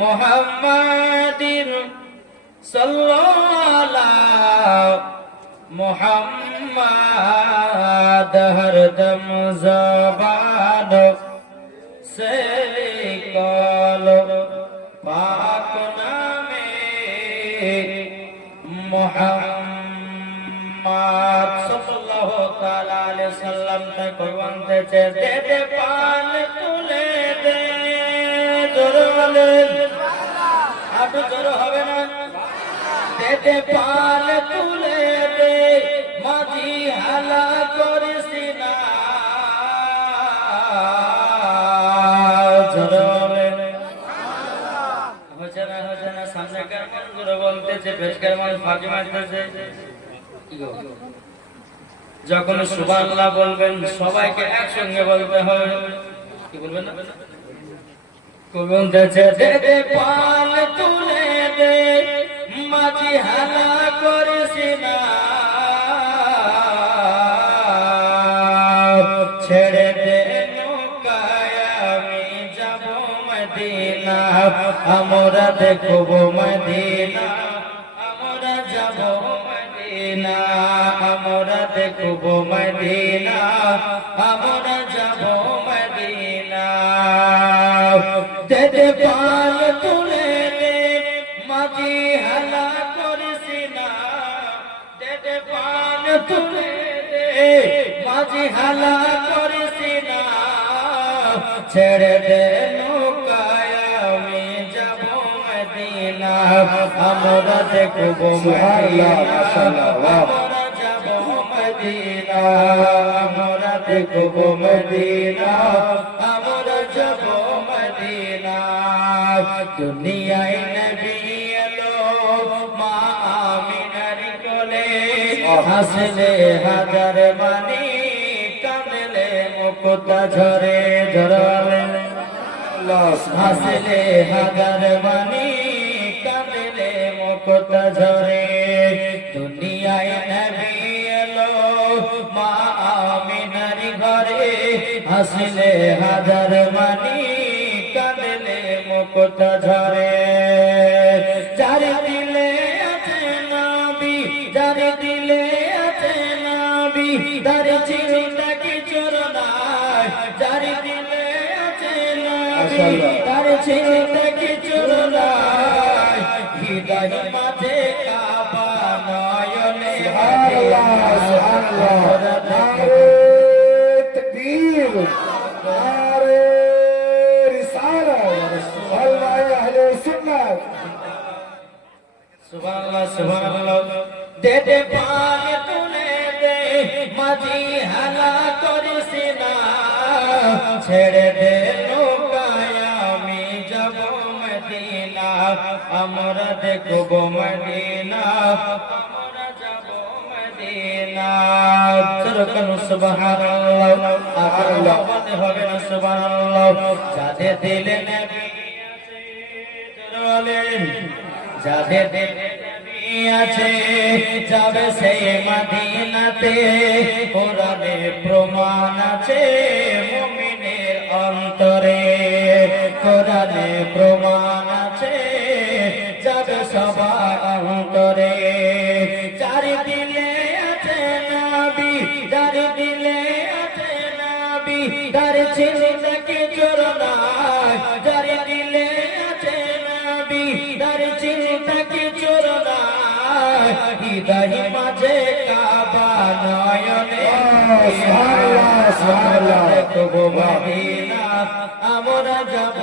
मुहम्मदिन सल्लल्लाहु मुहम्मद हरदम ज़बान से निकालो पाक नामे मुहम्मद सल्लल्लाहु ताला अलैहि वसल्लम ने भगवंते चे दे पान तुले दे जोरवाले आप जोर হবে না दे पान तुले दे মাঝি হালা করিস না जोरवाले হচ্ছে না সামনে কার মন করে বলতেছে বেশকার মন ফাঁকি মারতেছে কি গো যখন সুবহানাল্লাহ বলবেন সবাইকে একসঙ্গে বলতে হবে কি বলবেন না কোন দেশে দে পাল তুলে দে মাঝি হালা করিস না ছেড়ে দে নৌকায় আমি যাব মদিনা আমরা দেখব মদিনা আমরা যাব মদিনা আমরা দেখব মদিনা আমরা যাব মদিনা দে পাল তুলে দে মাঝি হালা করিস না দে পাল তুলে দে মাঝি হালা করিস না ছেড়ে দে নৌকায় আমি যাব মদিনা আমরা দেখব মদিনা আমরা যাব মদিনা আমরা দেখব মদিনা আমরা যাব মদিনা দুনিয়ায় নবী এলো মা আমিনার কোলে হাসলে হাজার বাণী কাঁদলে মুক্তা ঝরে ঝরালে হাসলে হাজার বাণী কাঁদলে মুক্তা ঝরে দুনিয়ায় নবী এলো মা আমিনার ঘরে হাসলে হাজার বাণী কাঁদলে মুক্তা ঝরে যার দিলে আছে নবী যার দিলে আছে নবী তার চিন্তা কিছু নাই যার দিলে আছে নবী তার চিন্তা কিছু নাই হৃদয় মাঝে কাবা নয়নে আল্লাহ সুবহানাল্লাহ নারে তাকবীর নারে সুবহানাল্লাহ দে পান তুলে দে মাঝি হালা করিস না ছেড়ে দে নৌকায় আমি যাব মদিনা আমরা দেখব মদিনা আমরা যাব মদিনা চরকন সুবহানাল্লাহ আল্লাহ বলতে হবে না সুবহানাল্লাহ যাদের দিলে নবী আছে চলেন যাদের দিলে নবী আছে যাবে সেই মদিনাতে কোরআনে প্রমাণ আছে মুমিনের অন্তরে কোরআনে প্রমাণ আছে যাবে সবার অন্তরে যার দিলে আছে নবী যার দিলে আছে নবী তার চিন্তা কিছু নাই যার দিলে আছে নবী তার চিন্তা কিছু নাই হৃদয় মাঝে কাবা নয়নে সুবহানাল্লাহ সুবহানাল্লাহ দেখব মদিনা আমরা যাব